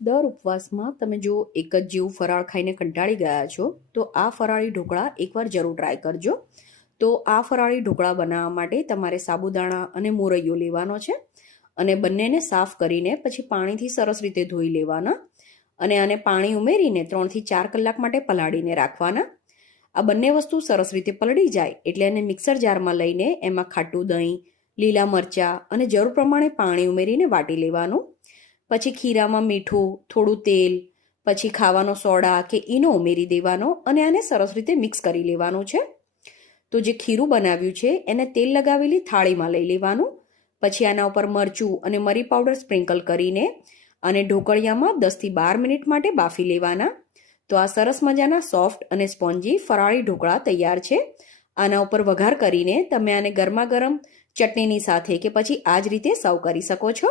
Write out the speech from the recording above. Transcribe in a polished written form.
દર ઉપવાસમાં તમે જો એક જ જેવું ફરાળ ખાઈને કંટાળી ગયા છો તો આ ફરાળી ઢોકળા એકવાર જરૂર ટ્રાય કરજો. તો આ ફરાળી ઢોકળા બનાવવા માટે તમારે સાબુદાણા અને મોરૈયો લેવાનો છે અને બંનેને સાફ કરીને પછી પાણીથી સરસ રીતે ધોઈ લેવાના અને આને પાણી ઉમેરીને 3 થી 4 કલાક માટે પલાળીને રાખવાના. આ બંને વસ્તુ સરસ રીતે પલળી જાય એટલે એને મિક્સર જારમાં લઈને એમાં ખાટું દહીં, લીલા મરચાં અને જરૂર પ્રમાણે પાણી ઉમેરીને વાટી લેવાનું. પછી ખીરામાં મીઠું, થોડું તેલ, પછી ખાવાનો સોડા કે ઈનો ઉમેરી દેવાનો અને આને સરસ રીતે મિક્સ કરી લેવાનું છે. તો જે ખીરું બનાવ્યું છે એને તેલ લગાવેલી થાળીમાં લઈ લેવાનું. પછી આના ઉપર મરચું અને મરી પાવડર સ્પ્રિંકલ કરીને અને ઢોકળિયામાં 10 થી 12 મિનિટ માટે બાફી લેવાના. તો આ સરસ મજાના સોફ્ટ અને સ્પોન્જી ફરાળી ઢોકળા તૈયાર છે. આના ઉપર વઘાર કરીને તમે આને ગરમા ગરમ ચટણીની સાથે કે પછી આ જ રીતે સર્વ કરી શકો છો.